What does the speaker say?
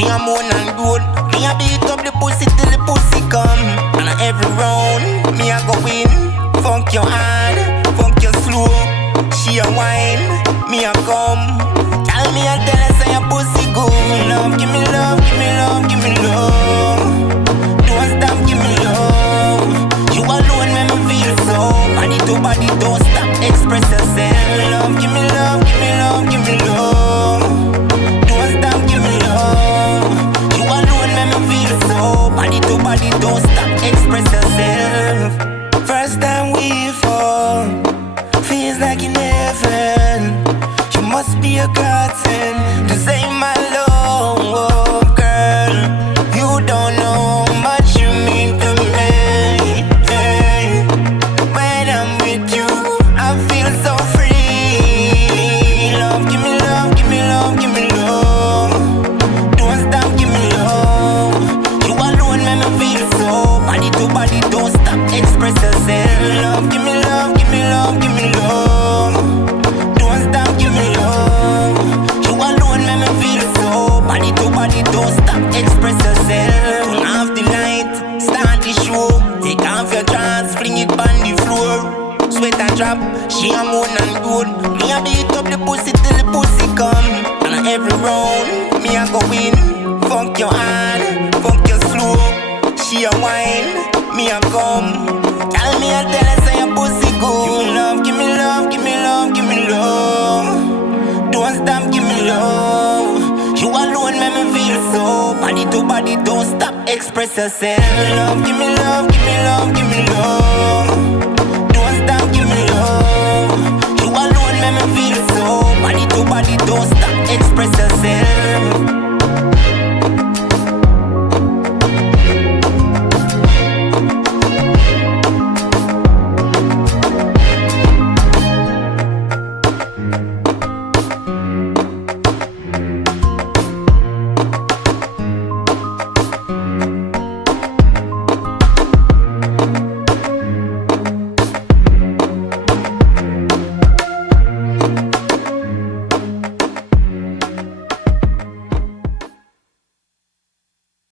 She a moan and groan. Me a beat up the pussy till the pussy come. And every round, me a go win. Funk your hard, funk your slow. She a whine, me a come. Tell me a tell her say your pussy good. Give me love, give me love, give me love. Don't stop, give me love. You alone make me feel so. Body to body, don't stop, express yourself. Give me love, give me love, give me love. Don't stop, give me love. You alone make me feel so. Body to body, don't stop, express yourself. First time we fall, feels like in heaven. You must be a godsend to save my love, girl. You don't know how much you mean to me. Hey. When I'm with you, I feel so free. Love, give me love, give me love, give me love. Don't stop, give me love. You alone make me feel so. Body to body, don't stop, express yourself. Give me love, give me love, give me love. Don't stop, give me love. You alone make me feel so. Body to body, don't stop, express yourself. Turn off the light, start the show. Take off your trance, fling it on the floor. Sweat and drop, she a moan and groan. Me a beat up the pussy till the pussy come. And every round, me a go win. Funk your hard, funk your slow. She a whine, me a come. Tell me a tell her say your pussy good. Give me love, give me love, give me love. Don't stop, give me love. You alone make me feel so. Body to body, don't stop, express yourself. Give me love, give me love, give me love.